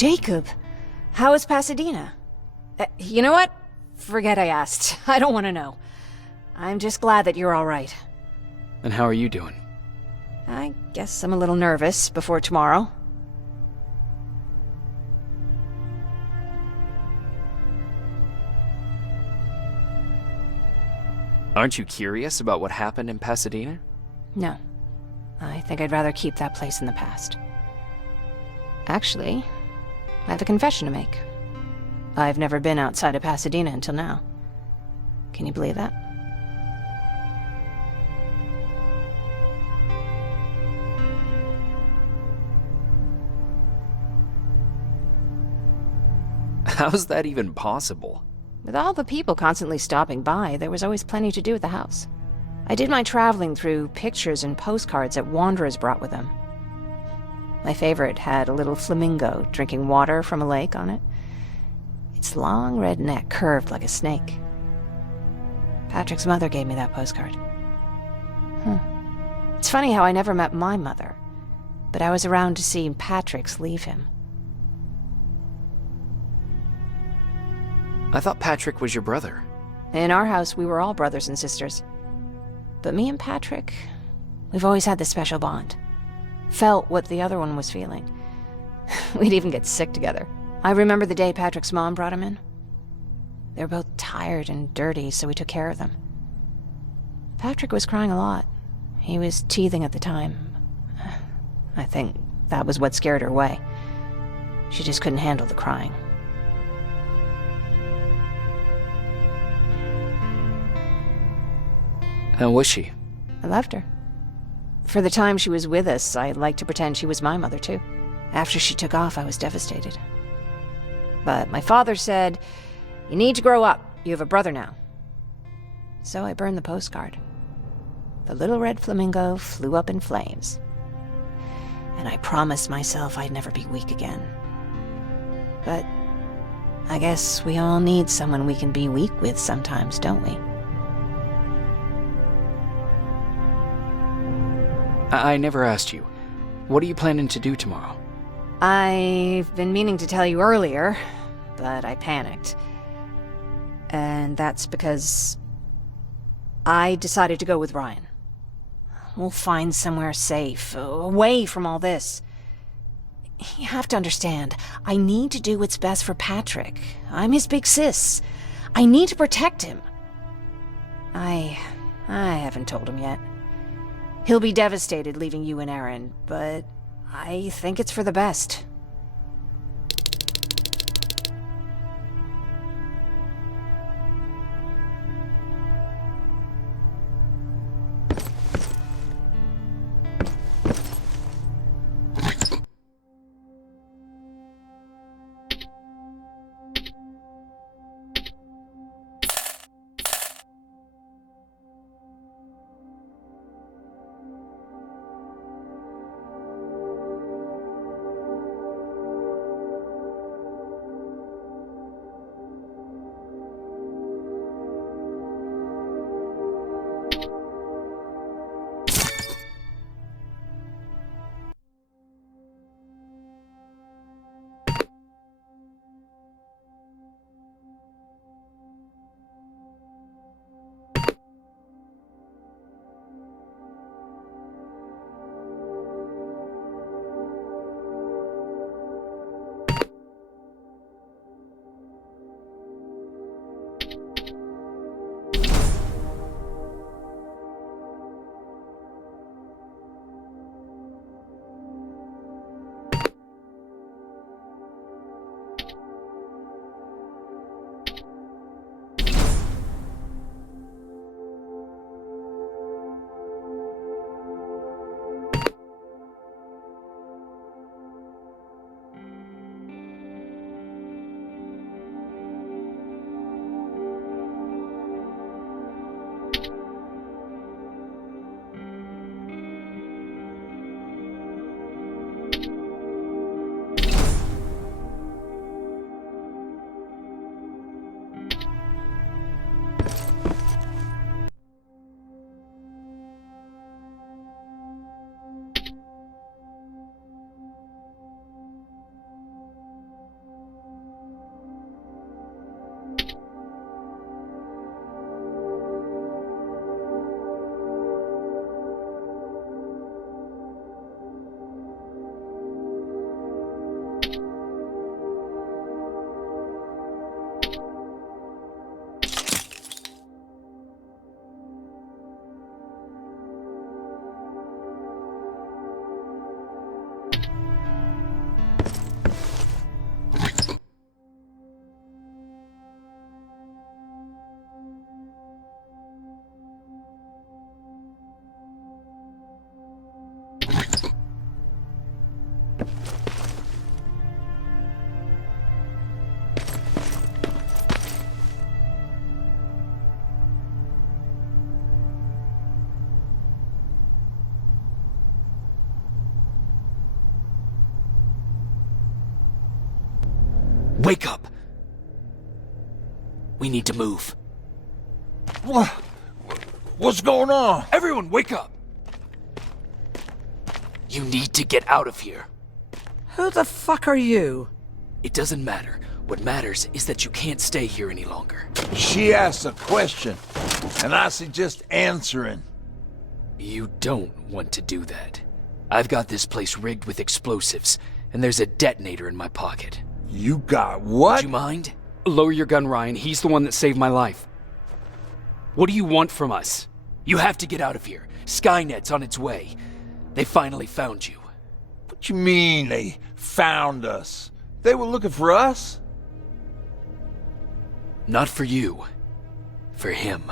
Jacob, how is Pasadena? You know what? Forget I asked. I don't want to know. I'm just glad that you're all right. And how are you doing? I guess I'm a little nervous before tomorrow. Aren't you curious about what happened in Pasadena? No. I think I'd rather keep that place in the past. Actually, I have a confession to make. I've never been outside of Pasadena until now. Can you believe that? How's that even possible? With all the people constantly stopping by, there was always plenty to do at the house. I did my traveling through pictures and postcards that wanderers brought with them. My favorite had a little flamingo drinking water from a lake on it. Its long red neck curved like a snake. Patrick's mother gave me that postcard. It's funny how I never met my mother, but I was around to see Patrick's leave him. I thought Patrick was your brother. In our house, we were all brothers and sisters. But me and Patrick, we've always had this special bond. Felt what the other one was feeling. We'd even get sick together. I remember the day Patrick's mom brought him in. They were both tired and dirty, so we took care of them. Patrick was crying a lot. He was teething at the time. I think that was what scared her away. She just couldn't handle the crying. How was she? I loved her. For the time she was with us, I liked to pretend she was my mother, too. After she took off, I was devastated. But my father said, "You need to grow up. You have a brother now." So I burned the postcard. The little red flamingo flew up in flames. And I promised myself I'd never be weak again. But I guess we all need someone we can be weak with sometimes, don't we? I never asked you. What are you planning to do tomorrow? I've been meaning to tell you earlier, but I panicked. And that's because I decided to go with Ryan. We'll find somewhere safe, away from all this. You have to understand, I need to do what's best for Patrick. I'm his big sis. I need to protect him. I haven't told him yet. He'll be devastated leaving you and Aaron, but I think it's for the best. wake up! We need to move. What's going on? Everyone, wake up! You need to get out of here. Who the fuck are you? It doesn't matter. What matters is that you can't stay here any longer. She asked a question, and I suggest answering. You don't want to do that. I've got this place rigged with explosives, and there's a detonator in my pocket. You got what? Would you mind? Lower your gun, Ryan. He's the one that saved my life. What do you want from us? You have to get out of here. Skynet's on its way. They finally found you. What you mean they found us? They were looking for us? Not for you. For him.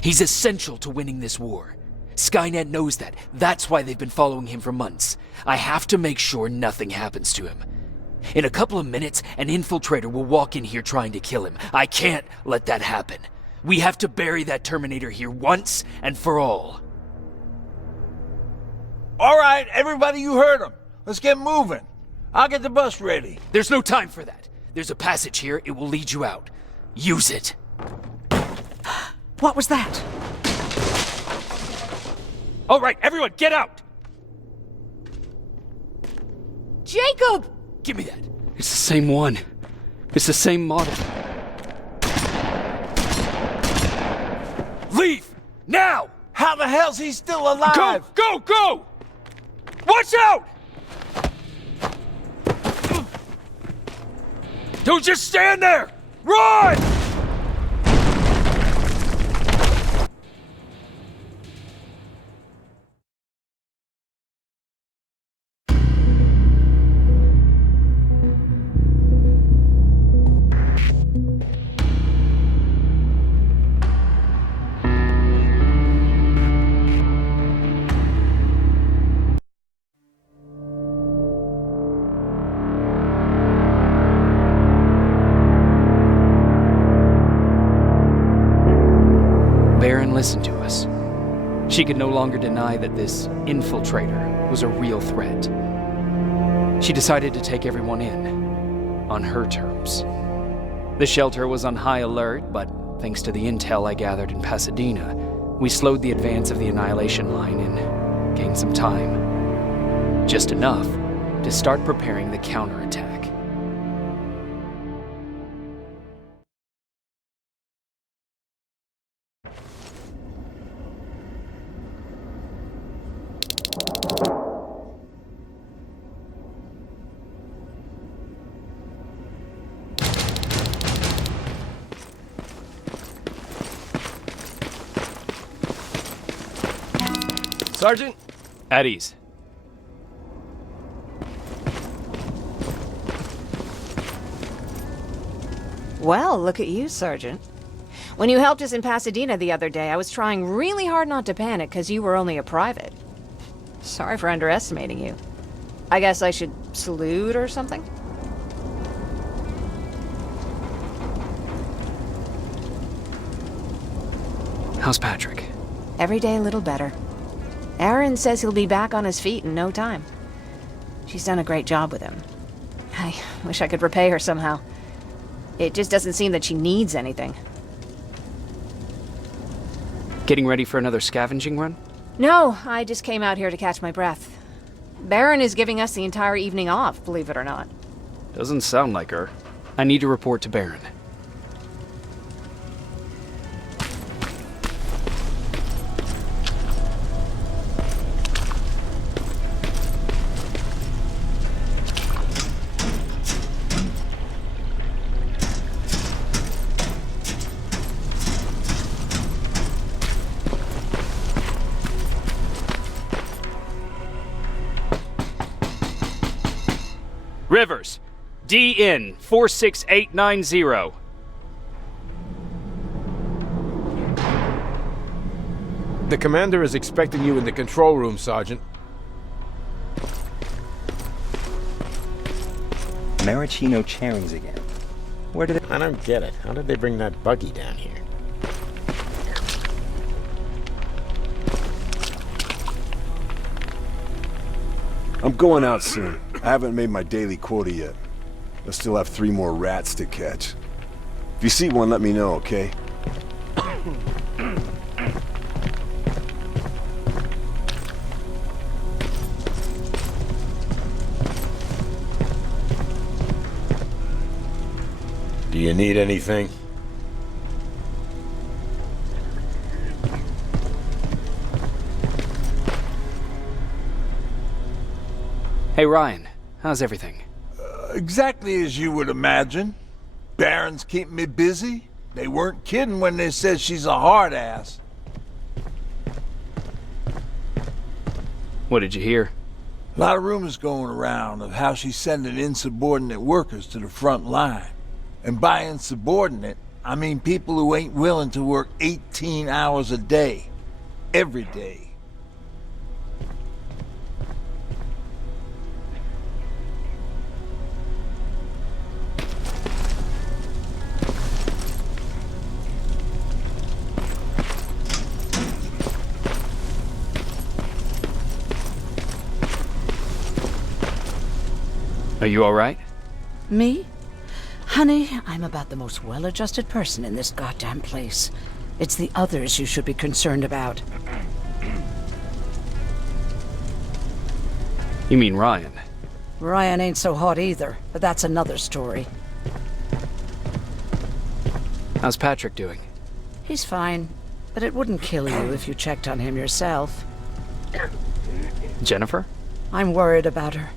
He's essential to winning this war. Skynet knows that. That's why they've been following him for months. I have to make sure nothing happens to him. In a couple of minutes, an infiltrator will walk in here trying to kill him. I can't let that happen. We have to bury that Terminator here once and for all. All right, everybody, you heard him. Let's get moving. I'll get the bus ready. There's no time for that. There's a passage here. It will lead you out. Use it. What was that? All right, everyone, get out! Jacob! Give me that. It's the same one. It's the same model. Leave! Now! How the hell's he still alive? Go! Go! Go! Watch out! Don't just stand there! Run! Listen to us. She could no longer deny that this infiltrator was a real threat. She decided to take everyone in, on her terms. The shelter was on high alert, but thanks to the intel I gathered in Pasadena, we slowed the advance of the Annihilation Line and gained some time. Just enough to start preparing the counterattack. Sergeant? At ease. Well, look at you, Sergeant. When you helped us in Pasadena the other day, I was trying really hard not to panic because you were only a private. Sorry for underestimating you. I guess I should salute or something? How's Patrick? Every day a little better. Aaron says he'll be back on his feet in no time. She's done a great job with him. I wish I could repay her somehow. It just doesn't seem that she needs anything. Getting ready for another scavenging run? No, I just came out here to catch my breath. Baron is giving us the entire evening off, believe it or not. Doesn't sound like her. I need to report to Baron. Rivers, DN 46890. The commander is expecting you in the control room, Sergeant. Maraschino Chairings again. Where did I don't get it. How did they bring that buggy down here? I'm going out soon. I haven't made my daily quota yet. I still have 3 more rats to catch. If you see one, let me know, okay? Do you need anything? Hey, Ryan. How's everything? Exactly as you would imagine. Baron's keeping me busy. They weren't kidding when they said she's a hard ass. What did you hear? A lot of rumors going around of how she's sending insubordinate workers to the front line. And by insubordinate, I mean people who ain't willing to work 18 hours a day. Every day. Are you alright? Me? Honey, I'm about the most well-adjusted person in this goddamn place. It's the others you should be concerned about. You mean Ryan? Ryan ain't so hot either, but that's another story. How's Patrick doing? He's fine, but it wouldn't kill you if you checked on him yourself. Jennifer? I'm worried about her.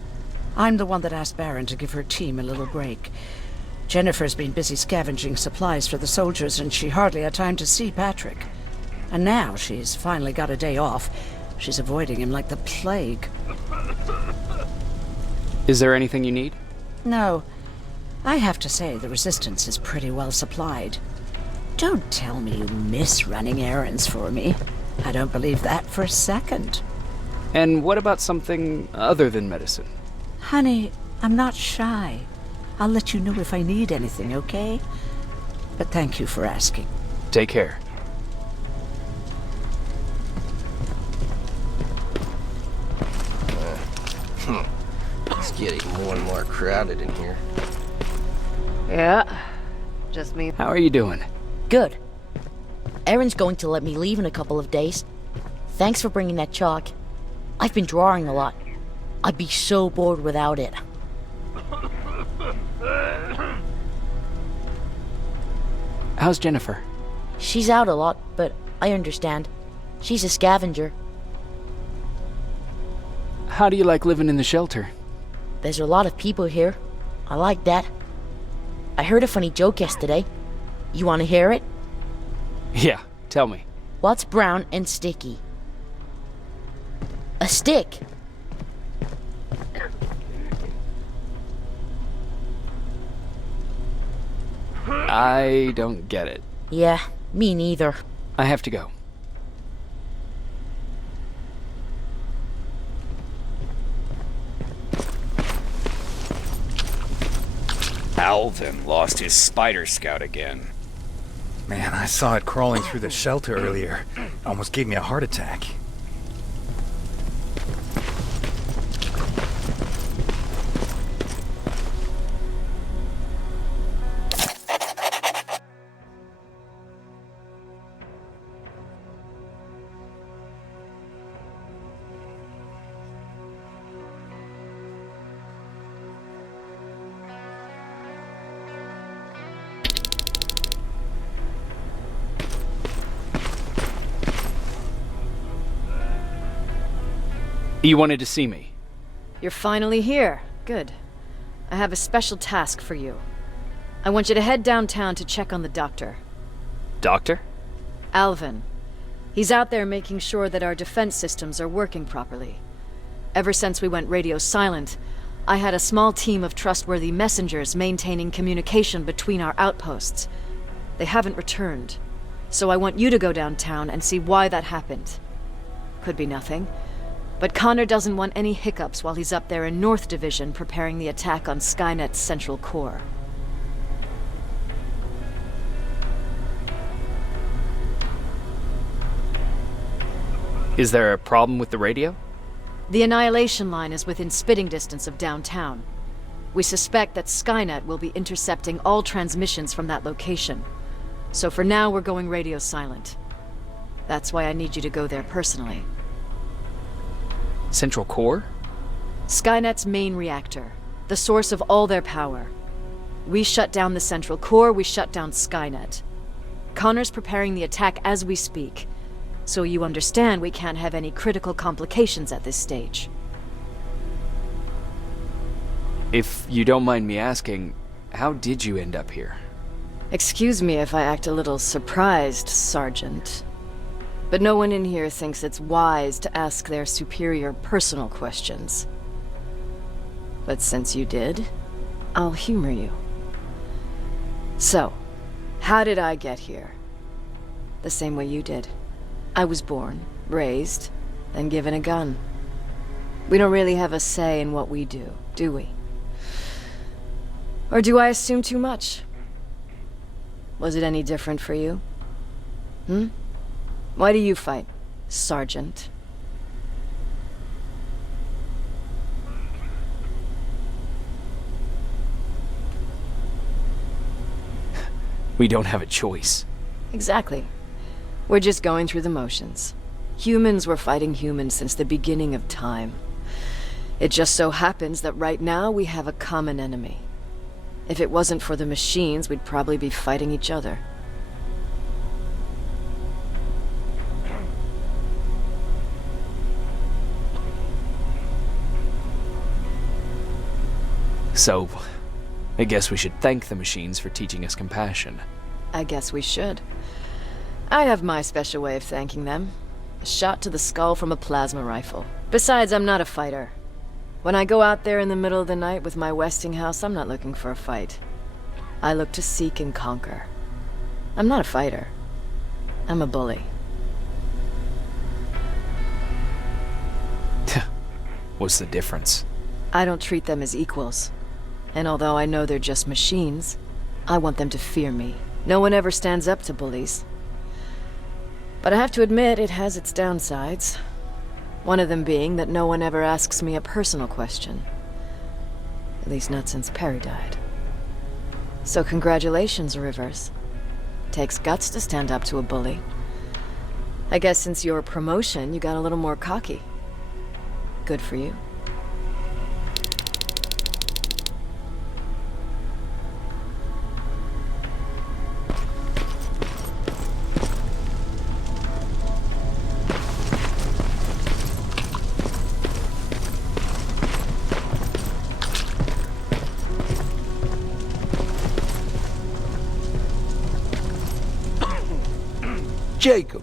I'm the one that asked Baron to give her team a little break. Jennifer's been busy scavenging supplies for the soldiers, and she hardly had time to see Patrick. And now she's finally got a day off. She's avoiding him like the plague. Is there anything you need? No. I have to say the Resistance is pretty well supplied. Don't tell me you miss running errands for me. I don't believe that for a second. And what about something other than medicine? Honey, I'm not shy. I'll let you know if I need anything, okay? But thank you for asking. Take care. It's getting more and more crowded in here. Yeah, just me. How are you doing? Good. Erin's going to let me leave in a couple of days. Thanks for bringing that chalk. I've been drawing a lot. I'd be so bored without it. How's Jennifer? She's out a lot, but I understand. She's a scavenger. How do you like living in the shelter? There's a lot of people here. I like that. I heard a funny joke yesterday. You want to hear it? Yeah, tell me. What's brown and sticky? A stick. I don't get it. Yeah, me neither. I have to go. Alvin lost his spider scout again. Man, I saw it crawling through the shelter earlier. Almost gave me a heart attack. You wanted to see me? You're finally here. Good. I have a special task for you. I want you to head downtown to check on the doctor. Doctor? Alvin. He's out there making sure that our defense systems are working properly. Ever since we went radio silent, I had a small team of trustworthy messengers maintaining communication between our outposts. They haven't returned, so I want you to go downtown and see why that happened. Could be nothing. But Connor doesn't want any hiccups while he's up there in North Division preparing the attack on Skynet's central core. Is there a problem with the radio? The Annihilation line is within spitting distance of downtown. We suspect that Skynet will be intercepting all transmissions from that location. So for now, we're going radio silent. That's why I need you to go there personally. Central Core? Skynet's main reactor, the source of all their power. We shut down the Central Core, we shut down Skynet. Connor's preparing the attack as we speak, so you understand we can't have any critical complications at this stage. If you don't mind me asking, how did you end up here? Excuse me if I act a little surprised, Sergeant. But no one in here thinks it's wise to ask their superior personal questions. But since you did, I'll humor you. So, how did I get here? The same way you did. I was born, raised, then given a gun. We don't really have a say in what we do we? Or do I assume too much? Was it any different for you? Why do you fight, Sergeant? We don't have a choice. Exactly. We're just going through the motions. Humans were fighting humans since the beginning of time. It just so happens that right now we have a common enemy. If it wasn't for the machines, we'd probably be fighting each other. So, I guess we should thank the machines for teaching us compassion. I guess we should. I have my special way of thanking them. A shot to the skull from a plasma rifle. Besides, I'm not a fighter. When I go out there in the middle of the night with my Westinghouse, I'm not looking for a fight. I look to seek and conquer. I'm not a fighter. I'm a bully. What's the difference? I don't treat them as equals. And although I know they're just machines, I want them to fear me. No one ever stands up to bullies. But I have to admit, it has its downsides. One of them being that no one ever asks me a personal question. At least not since Perry died. So congratulations, Rivers. Takes guts to stand up to a bully. I guess since your promotion, you got a little more cocky. Good for you. Jacob.